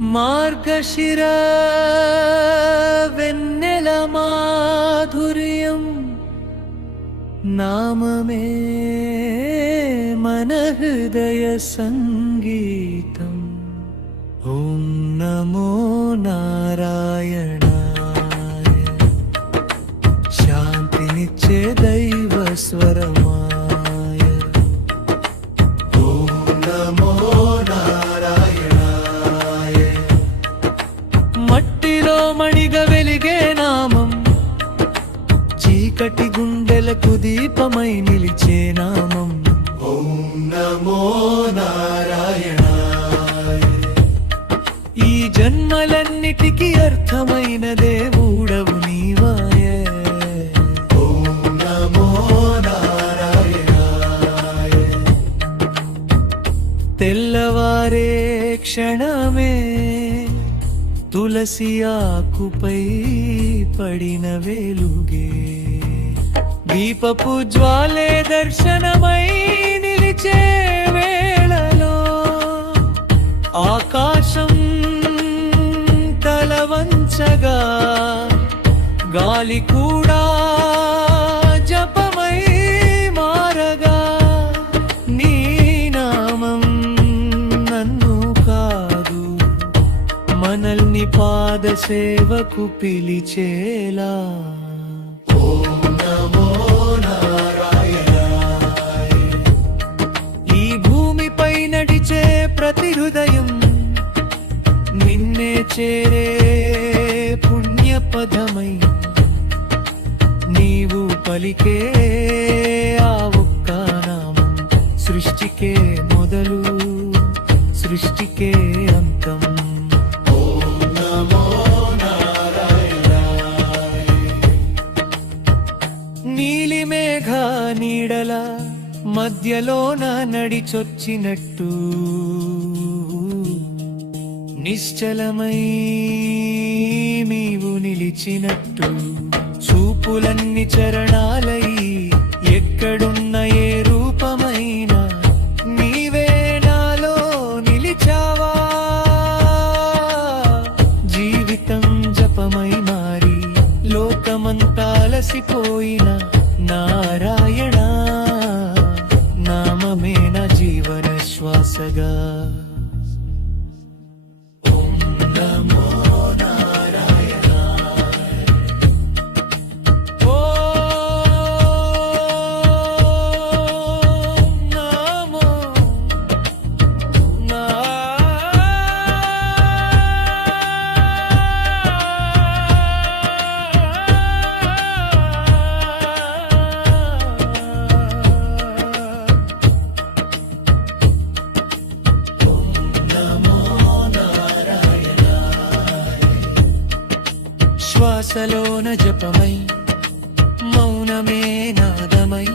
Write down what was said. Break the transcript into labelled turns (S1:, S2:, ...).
S1: मार्गशिरा विलमाधुर्यं नाम मे मनहृदयसङ्गीतम्। ॐ नमो नारायणाय। शान्तिनि चेदैव स्वर మట్టిలో మణిగ వెలిగే నామం. చీకటి గుండెలకు దీపమై నిలిచే నామం. ఓం నమో నారాయణ ఈ జన్మలన్నిటికీ అర్థమైన దేవుడవు నీవాయే. ఓం నమో నారాయణ తెల్లవారే క్షణమే తులసి ఆకుపై పడిన వేలుగే. దీపపు జ్వాలే దర్శనమై నిలిచే వేళలో ఆకాశం తల వంచగా గాలి కూడా నీ పాద సేవకు పిలిచేలా. ఓం నమో ఈ భూమిపై నడిచే ప్రతి హృదయం నిన్నే చేరే పుణ్యపదమై నీవు పలికే ఆ ఒక్క నామం సృష్టికే మొదలు సృష్టికే అంతం. నీడల మధ్యలోన నడిచొచ్చినట్టు నిశ్చలమై నీవు నిలిచినట్టు చూపులన్ని చరణాలై ఎక్కడున్న ఏ రూపమైన నీవే నాలో నిలిచావా? జీవితం జపమై మారి లోకమంతా అలసిపోయిన నారాయణ నామమే నా జీవన శ్వాసగా. శ్వాసలోన జపమై మౌనమే నాదమై.